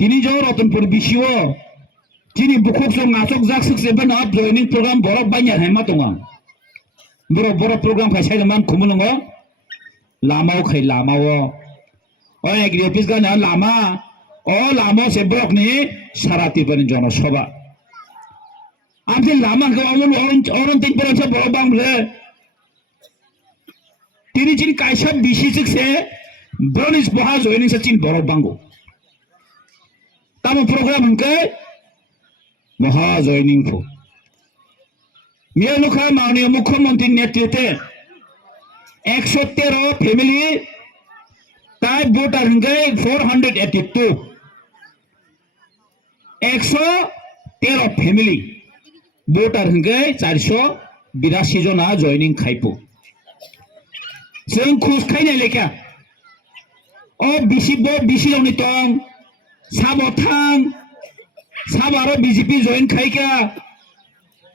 Tini jauh Rottenpur bisiwo. Tini bukuk so ngasok jak suk seben up joining program borok banyak hemat tonga. Borok program kai sai man kumunongo. Lamau kai lamau. Oh agri office kan lama. Oh lama se borok ni sarati panin jono soba. Ambil lama ke orang ting perang se borok bang bele. Tini cini kaisap bisi suk se bronis boha joining se cini borok bango. Tamu program ke মহা joining ফো মিয়ালুখা মাননীয় মুখ্যমন্ত্রীর নেতৃত্বে 113 family তাই voter হঙ্গে 482 113 family voter হঙ্গে 482 জনা joining খাইপো जों खुस खायनाय लेखा अ बिसि लनि तं साबथां साबारो बीजेपी जॉइन खायका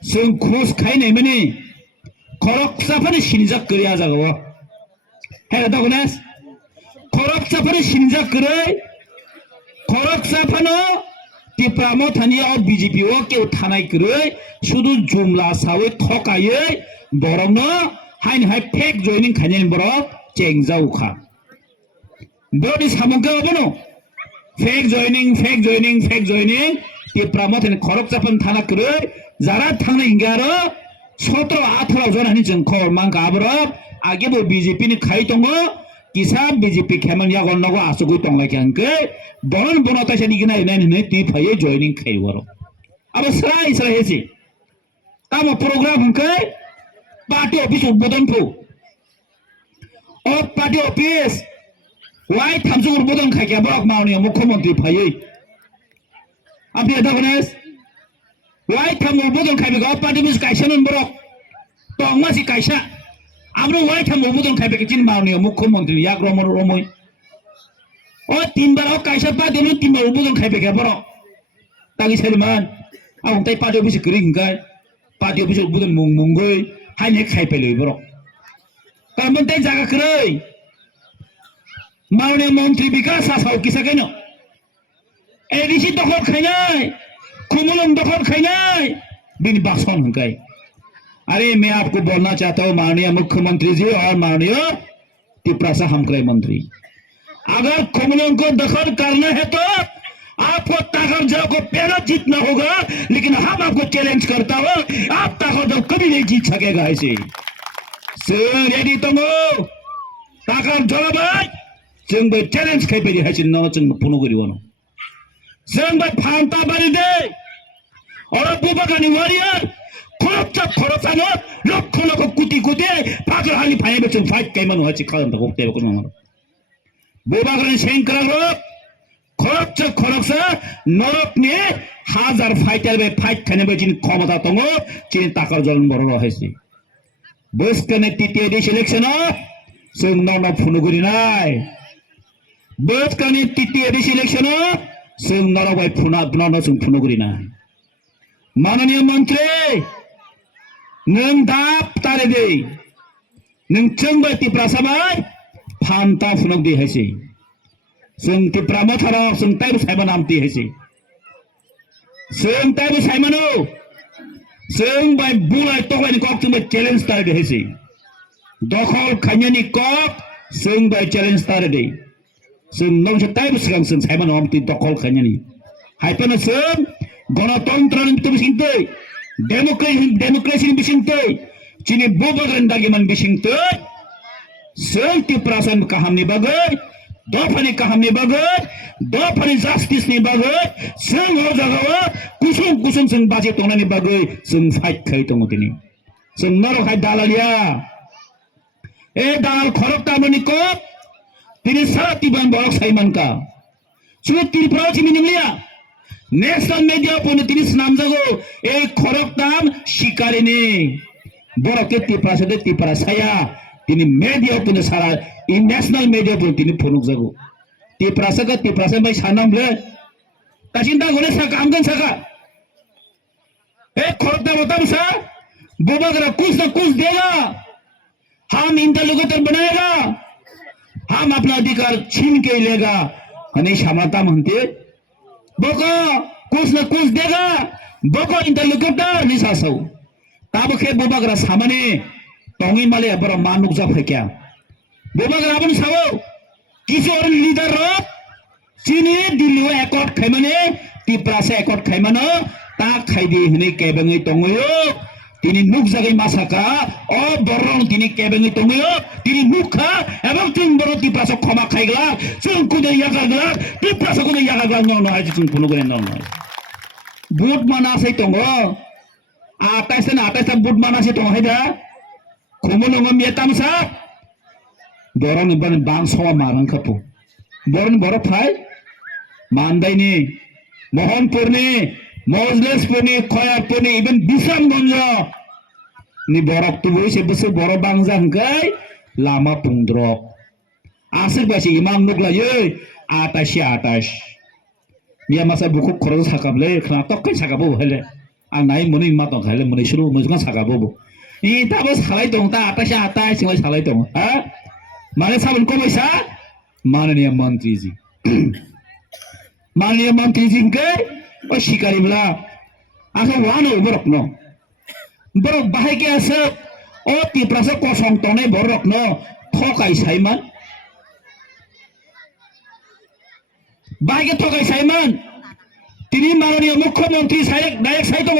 जों खुस खायनाय माने खरकसाफोर सिनजाक गरिया जागो हे दगनेस खरकसाफोर सिनजाक गरै खरकसाफनो तिप्रामो थानिया अ बीजेपी ओ केउ थानाय गरै सुदु जुमला सावै थकायै बरंनो हाइन हाय फेक जॉइनिंग खायनाय बरक चेंगजाउखा बडी सामंके अबनो फेक जॉइनिंग तिप्रामो थानि खरकसाफन थाना गरै जारा थांनाय हिंगारो 17-18 जनानि जों खबर मांका आबरक आगेबो बीजेपी नि खाय दङो किसा बीजेपी खेमन यागन नगो आसुगु तंलाय खांके बरन बनता सानि गिनाय नायनै ति फायै जॉइनिंग खायवरो अब सराय हेसि ताम प्रोग्राम हंके पार्टी ऑफिस उद्बोधन फो अ पार्टी ऑफिस वाय थामजु उद्बोधन खायके बरक मावनि मुख्यमंत्री फायै आपनि दागनेस वाय थाम उद्बोधन खायबे ग पार्टी मिस कायसानन बरक तंमासि कायसा आब्रो वाय थाम उद्बोधन खायबे किन मावनि मुख्यमंत्री याग्रमर रमय अ तीनबार कायसा पार्टी नि तीनबार उद्बोधन खायबे के बरक तागि सैमान आं ताय पार्टी ऑफिस गरि हिंगाय पार्टी ऑफिस उद्बोधन मुंगै हायने खायपेलै बरक तामन ताय जागा खरै माननीय मंत्री विकास आसाव किसा केनो एडीसी दखल खायनाय कुमुलम दखल खायनाय बिन बासन हंकाय अरे मैं आपको बोलना चाहता हूं माननीय मुख्यमंत्री जी और माननीय तिप्रासा हमक्राय मंत्री अगर कुमुलम को दखल करना है तो आपको ताकत जाओ को पहला जीतना होगा लेकिन हम आपको चैलेंज करता हूं आप ताकत जाओ कभी नहीं जीत सकेगा ऐसे सर यदि तुम ताकत जाओ भाई जोंबो चैलेंज खायबायदि हायसिन न जों फुनुगरिवनो जोंबो फांता बारि दे और बुबागानि वारियर खरबसानो लक्ष लक्ष कोटी कोटी पागल हानि फायबे जों फाइट कायमानो हायसि खालामता गक्तेबो कोन बुबागानि सेंक्रा रक खरबसा नरकनि हाजार फाइटार बे फाइट खायनाय बायदि क्षमता दङ चिनि ताकार जलन बर हायसि बोसकने तृतीय इलेक्शन जों न फुनुगुरि नाय बोसकने तृतीय इलेक्शन जों नरबाय फुना जों फुनुगुरि नाय माननीय मंत्री नों दाब तारे दे नों जोंबो तिप्रासाबाय फान्ता फुनक दे हायसि जों तिप्रामो थारा जों तायबो सायमान आमति हायसि जों तायबो सायमानो जों बाय बुलाय तगायनि कक जों चैलेंज तारे हायसि दखल खायनायनि कक जों बाय चैलेंज तारे दे जों नोंसो तायबो सिगां जों सायमान आमति दखल खायनायनि हायपनो जों गणतन्त्रनि बिसिंतै डेमोक्रेसीनि बिसिंतै चिनि बुबागान दागिमान बिसिंतै जों तिप्रासान काहामनि बागै दफानि काहामनि बागै दफानि जास्टिसनि बागै जों हो जागाव कुसुम जों बाजे तंनायनि बागै जों फाइट खाय दङ दिनै जों नरखाय दालालिया ए दाल खरक तामनि को तिनि सातिबान बरक साइमानका सुनु त्रिपुरा चिमिनिलिया नेशनल मीडिया पने तिनि नाम जागो ए खरक ताम शिकारिनि बरके त्रिपुरा साया तिनि मीडिया पने सारा नेशनल मीडिया पने तिनि फनुक जागो त्रिपुरा बाय सानामले तासिंदा गने सा कामगन साका ए खरक ताम बताम सा बुबागरा कुछ न कुछ देगा हम इंटरलोकेटर बनाएगा हम अपना अधिकार छीन के लेगा आणि क्षमता म्हणते boko kus na kus dega boko interlocutor ni sasau tabo ke bobagra samane tongi male abara manuk ja phekya bobagra abun sabo kisor leader ro chini dillo ekot khaimane tiprase ekot khaimano ta khaidi hine kebengi tongoyo tini nuk jagai masaka o borong tini kebengi tongoyo tini nukha ebong chung boro tiprase khoma khaigla chung kude yagagla tiprase kude yagagla no no haji chung phunu gane no no boot mana sai tongo 28 boot mana sai tongo haida khumulungo metamsa borong ni ban bang sawa marang khapu borong boro phai mandaini mohanpurni mojlespurni khoyarpurni even bisamganj ni borok tubu se busu boro bangja hangkai lama pungdrok asir basi imam nukla ye 28 miya masa buku khoro sakable khna tokkai sakabo hele ang nai muni ma tong khale muni shuru mujga sakabo I tabo salai dong ta 28 singai salai dong ha mane sabun ko baisa माननीय मंत्री जी माननीय मंत्री जी के ओ शिकारी बला आखो वानो बरक न बरक बाहे के आस ओ तिप्रास को संतने बरक न ठकाई साइमान बाहे के ठकाई साइमान तिनी माननीय मुख्यमंत्री साइक डायरेक्ट साइतो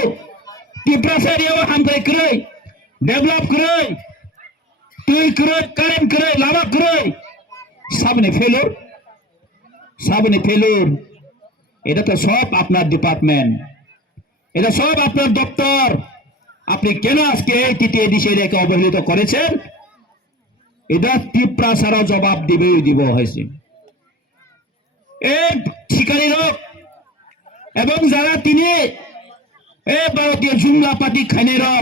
तिप्रास एरिया हामकाय करे डेभलप करे तुई करे कारेन्ट करे लामा करे सबने फेलोर এটা তো সব আপনার ডিপার্টমেন্ট এটা সব আপনার দপ্তর আপনি কেন আজকে এই তৃতীয় এডিশনকে অবহেলিত করেছেন এটা তীব্রাসার জবাব দিব হয়েছে এই শিকারীরা এবং যারা তিনি এই ভারতীয় জুমলা পার্টি খাইনেরা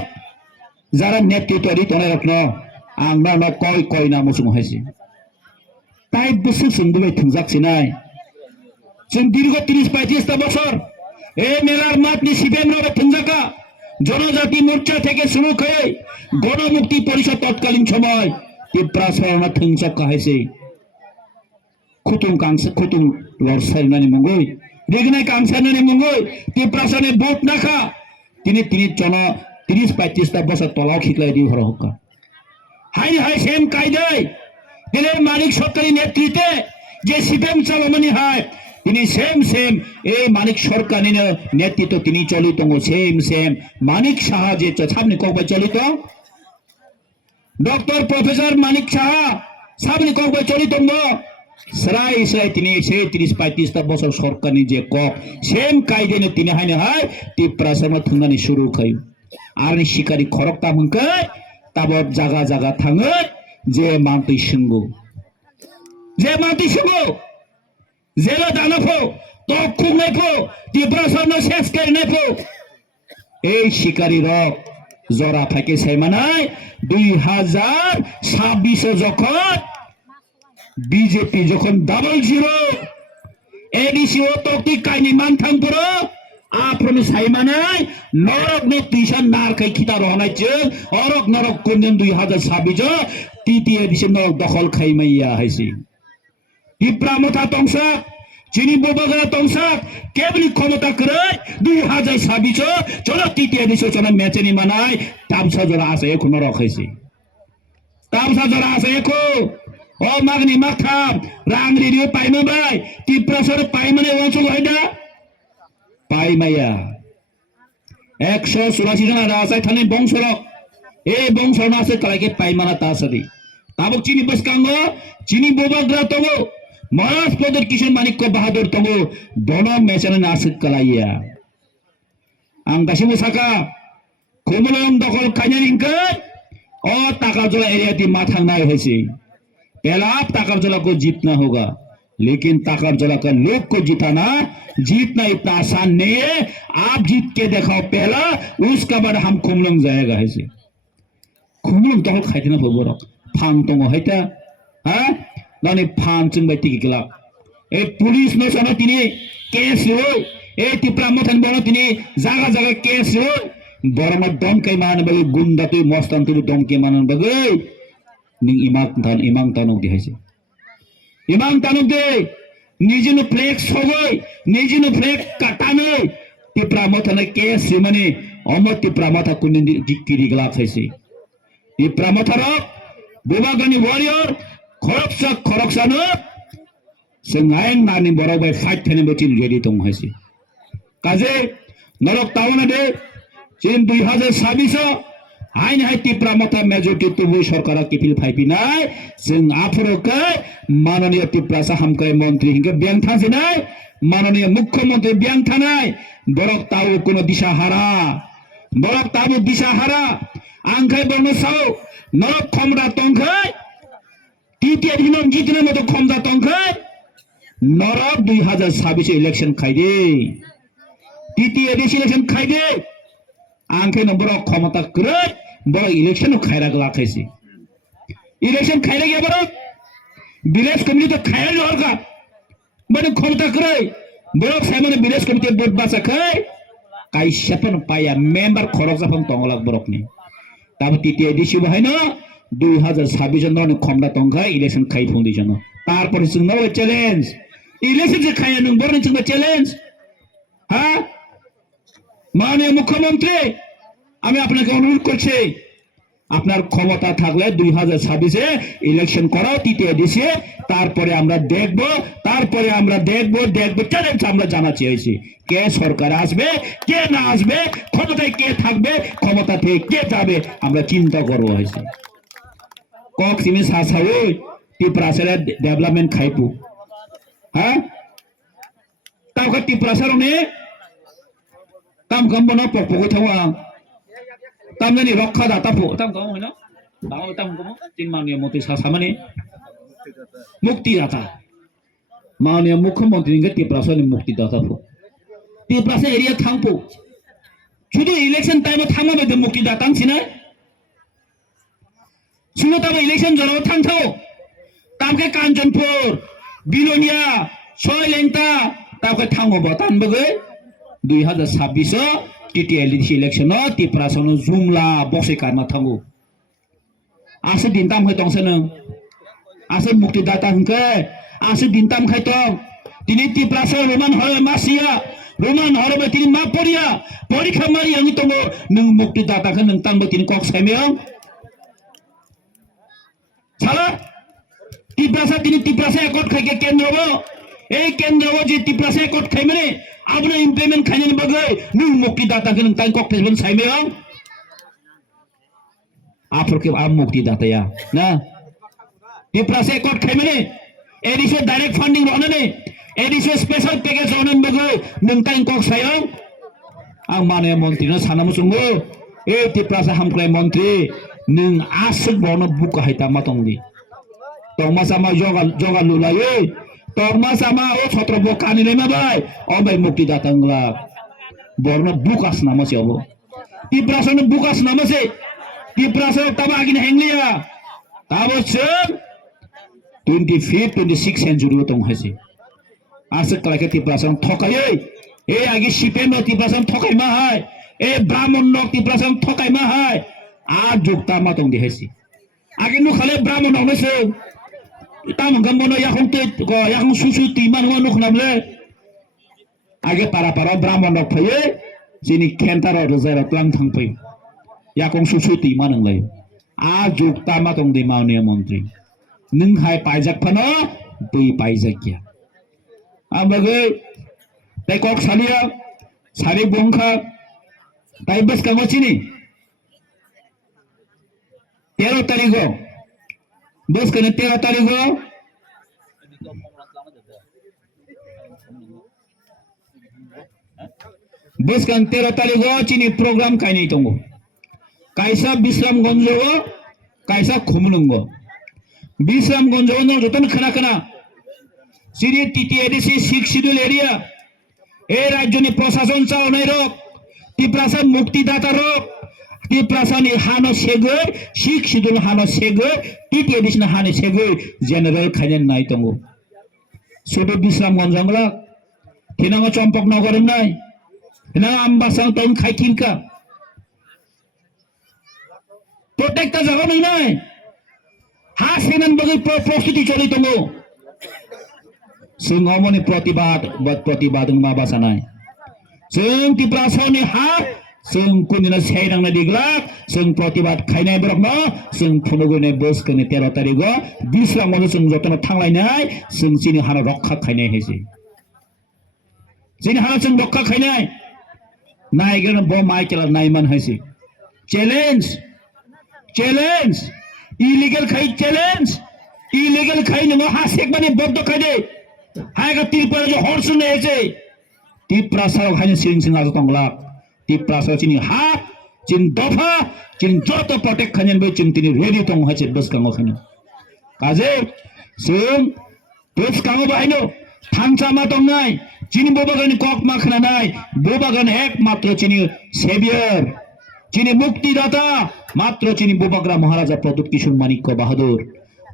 যারা নেতৃত্ব দিতনে রত্ন আমরা ন কয় না মুসুম হয়েছে তাই বসে সুন্দর থুজাকছিনাই जों दीर्घ 30-35 বছর এই মেলার মাঠনি সিপিএম রবে থুজাকা জনজাতি মোর্চা থেকে শুরু করে গণমুক্তি পরিষদ তৎকালীন সময় তীব্রাসরণা থুজাকা হয়েছে খুতুং লড়সাইনানি মঙ্গই রেগনাই কাংসাইনানি মঙ্গই তীব্রাসনে ভোট নাখা তিনি জন 30-35 বছর তলাও খিকলাই দি হর হকা হাই সেম কায়দায় দিনের মালিক সরকারি নেতৃত্বে যে সিপিএম চলমানি হয় তিনি সেম এই মানিক সরকার নেতৃত্ব তিনি চলিত সেম মানিক সাহা যে সামনে কবে চলিত ডক্টর প্রফেসর মানিক সাহা সামনে কবে চলিত সরাই তিনি সেই 30-35 বছর সরকারি যে কক সেম কায়দে তিনি হাইনে হয় তীব্রাসন থুঙ্গানি শুরু খাই আর শিকারী খরক তামঙ্কাই তাবত জাগা থাঙে যে মানতই সিংগু জেলা দানফো তক্ষুং নাইফো তীব্রাসন শেষ করে নাইফো এই শিকারী রক জরা থাকে সাইমানাই 2026 যখন বিজেপি যখন 00 এডিসিও তক্তি কাইনি মানথাংপুর আপ্রমি সাইমানাই নরক নে তিশান নারকাই খিতা রহনাইছে অরক নরক কোনদিন 2026 তৃতীয় এডিসি নরক দখল খাইমাইয়া হইছে তীব্রামথা তংসা চিনি বোবাগা তংসা কেবলি ক্ষমতা করে 2026 চলো তৃতীয় এডিসি চলো মেচেনি মানাই তামসা জরা আছে এখন নরক হইছে তামসা জরা আছে এখন ও মাগনি মাথাম রাংরি রিও পাইমা বাই তীব্রাসর পাইমানে ওয়াংসল হইদা পাইমাইয়া 184 জন রাজাই থানে বংশরক এই বংশর আছে কালাকে পাইমানা তাসাদি তাবক চিনি বসকাঙ্গ চিনি বোবাগ্রা তবো মহারাজ পদের কিশোর মানিক্য বাহাদুর তবো বনম মেচানে নাসিক কালাইয়া আং দাসিমু সাকা খুমলম দখল খাইনানিংকে ও টাকা জলা এরিয়াটি মাথাंगनाय হয়েছে पहला आप ताकर जला को जीतना होगा लेकिन ताकर जला का लोग को जिताना जीतना इतना आसान नहीं है आप जीत के दिखाओ पहला उसका बाद हम खुमलंग जाएगा ऐसे खुमलंग तो खाइते ना बोबरक फांग तो हैता हां नानी फांग चुन बाय टिकिला ए पुलिस न सना तिनी केस हो ए तिप्रा मथन बनो तिनी जागा जागा केस हो बरमा दम कै मान बगे गुंडा तो मस्तान तो दम के मान बगे ning imang tanong di haise imang tanong de निजिनो फ्लेग सगै निजिनो फ्लेग काटानै तिप्रा मथाना के सिमाने अम तिप्रा मथा कुनि किरि गला खैसि तिप्रा मथार बुबागनि वारियर खरकसानो जों नानि बराव फाइट थेने बचिन रेडी दं हयसि काजे नरक तावना दे चिन 2026 आइन हाय तिप्रा मथा मेजरिटी तुबु सरकार किपिल फाइपिनाय जों आफरकै माननीय तिप्रा हामकाय मंत्री हिंगे ब्यांग थासिनाय माननीय मुख्यमंत्री ब्यांग थानाय बरक ताउ कोनो दिशाहारा बरक ताबु दिशाहारा आंखाय बरनसाव नरक खमरा तंखाय टिटिआर हिनम जितने मतो खमदा तंखाय नरक 2026 इलेक्शन खाइदे टिटिआर इलेक्शन खाइदे आंखे नंबर क्षमता करे बड़ा इलेक्शन खायरा लाखाइसे इलेक्शन खायरा गया बड़ा विलेज कमिटी तो खाया जोर का बड़े क्षमता करे बड़ा सामने विलेज कमिटी बोर्ड बासा खाय काइशापन पाया मेंबर खरक जापन तंगलाक बरकनी तब टीटीआई दिसि बहायनो 2026 जन खमदा तंखा इलेक्शन खाइ फुंदि जन तारपर जोंनाव चैलेंज इलेक्शन जे खाया नों बरनि जों चैलेंज हा माननीय मुख्यमंत्री আমি আপনাকে অনুরোধ করছি আপনার ক্ষমতা থাকলে 2026 ইলেকশন করাও টিটিআই দিছে তারপরে আমরা দেখব চ্যালেঞ্জ আমরা জানাচ্ছি হইছে কে সরকার আসবে কে না আসবে ক্ষমতায় কে থাকবে ক্ষমতা থেকে কে যাবে আমরা চিন্তা করব হইছে কক সিমি সাসাও টিপ্রাসের ডেভেলপমেন্ট খাইপু হ্যাঁ তাও টিপ্রাসারনে tam bana pokok tawa tam ni rokha data po tam kamu hina bang tam kamu tin mania moti sasamane mukti data mania mukhyamantri nge tiprasa ni mukti data po tiprasa area thangpo শুধু election টাইমে থামাবে তো মুক্তি দাতাং সিনা শুধু তবে election জড়ো থাংথাও তামকে কাঞ্চনপুর বিলোনিয়া সয়লেংতা তাকে থামব তানবগে 2026 TTI election तिप्रासन जुमला बसे कारना थांगो आसे दिनताम है तंसन आसे मुक्तिदाता हंके आसे दिनताम खाइतम तिनि तिप्रासन रोमान हरे मासिया रोमान हरे तिनि मा परिया परीक्षा मारि आंनि तंगो नों मुक्तिदाता खो नों तांबो तिनि कक साइमें साला तिप्रासा एकट खाइके केन्द्रबो এই কেন্দ্রও যে তিপ্রাসে একট খাইমানে আপনি ইমপ্লিমেন্ট খাইনি বগৈ নু মুক্তিদাতা কে নং তাই ককটেসবন সাইমেও आपरके आम मुक्तिदाताया ना तिप्रासे एकट खाइमाने एडिसो डाइरेक्ट फंडिंग रनने एडिसो स्पेशल पैकेज रनन बगै नों ताई कक साइयो आं माने मन्त्री न सानामुसुंगो ए तिप्रासा हामख्लाय मन्त्री नों आसुक बनो बुक हाइता मातंगि तमासामा जगा लुलायो तरमा sama o छत्रब कानि नेमा बाय अबाय मुक्तिदाता ngla borno bukas nama si abo tiprasano bukas nama se tiprasano taba agin henglia tabo se 25 26 century tong hase ase kalake tiprasano thokai e agi sipe no tiprasano thokai ma hai e brahmon no tiprasano thokai ma hai a jukta ma tong di hase agi nu khale brahmon no se tam gambono yakong yakong susu timan ho nuk namle age para brahmon dok phaye jini khentaro rozaira tlang thangpai yakong susu timan nglai a jukta ma tong de माननीय मंत्री नों हाय पाइजाक फनो बै पाइजाकिया आबगे ताई कक सालिया सारि बंखा ताई बस कामचिनी 13 तारिखो बस कने 13 तारिखो बस कने 13 तारिखो चिनी प्रोग्राम काइनै दङ काइसा विश्रामगंज काइसा खुमलुंग विश्रामगंज न जतन खना सिरि टीटीआईडीसी 6 शिड्यूल एरिया ए राज्यनि प्रशासन चावनाय रक तिप्रासा मुक्तिदाता रक तिप्रासानि हानो सेगै 6 शिड्यूल हानो सेगै टीटीआईडीसी हानो सेगै जेनेरेल खायन नाय दङ सुदु विश्रामगंज जंगला थिनाङा चम्पकनगर नाय थिनाङा आम्बासां तन खाइथिनका प्रोटेक्ट जगह नहीं ना हाँ सेनन बगे प्रस्तुति चली तुमो जों अमनि प्रतिबाद मा बासानाय जों तिप्रासनि हा जों कुनिना सेरांना दिग्लाक जों प्रतिबाद खायनाय बरकनो जों फुनुगुने बोसकनि 13 तारिखो बिस्रांमनो जों जतन थांलायनाय जों जिनि हाना रक्षा खायनाय हेसि जिनि हाना जों रक्षा खायनाय नायगन ब माइकेल नायमान हेसि चैलेंज इलीगल खाई नङा हासेक माने बद्द खायदे हायगा तिरपाल जो हरसुन हेसे तिप्रासाव खायनो सिं आजो तंगला तिप्रासाव चिनि हा चिन दफा चिन जत प्रटेक्ट खायन बे चिन तिनि रेडी तंग हाचे बसकांगो खायनो काजे जों बसकांगो बाहायनो थांसामा दंनाय चिनि बोबागानि कक मा खानाय बोबागान एकमात्र चिनि सेवियर चिनी मुक्तिदाता मात्र चिनी बोबाग्रा महाराजा प्रदुत किशोर मानिक्य बहादुर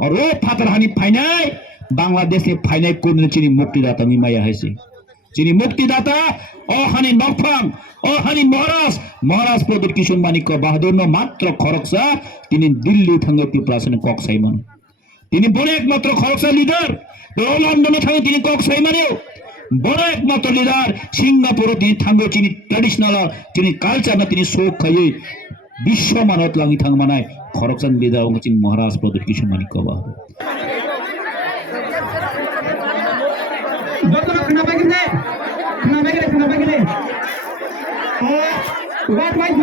और वो फातरहानी फाइनाय बांग्लादेश ने फाइनाय कोन चिनी मुक्तिदाता मिमाया है चिनी मुक्तिदाता ओ हानी नफाम ओ हानी महाराज प्रदुत किशोर मानिक्य बहादुर न मात्र खरकसा तिनी दिल्ली थांगे तिप्रासन कक साइमन तिनी बड़े एकमात्र खरकसा लीडर लंडन थांगे तिनी कक साइमानो बड़ा एकमात्र लीडर सिंगापुर तिनी थांगो चिनी ट्रेडिशनल चिनी कल्चर ना तिनी शोक खाये विश्व मानवत लांगी थांग मानाय खरकसान लीडर ओंग चिनी महाराज प्रदुत किशोर मानिक्य बहादुर What might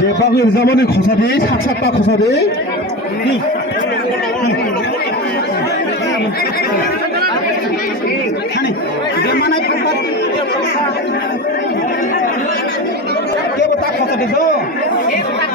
जे बागै जामाने खसादे सातसातटा खसादे के बता खसादे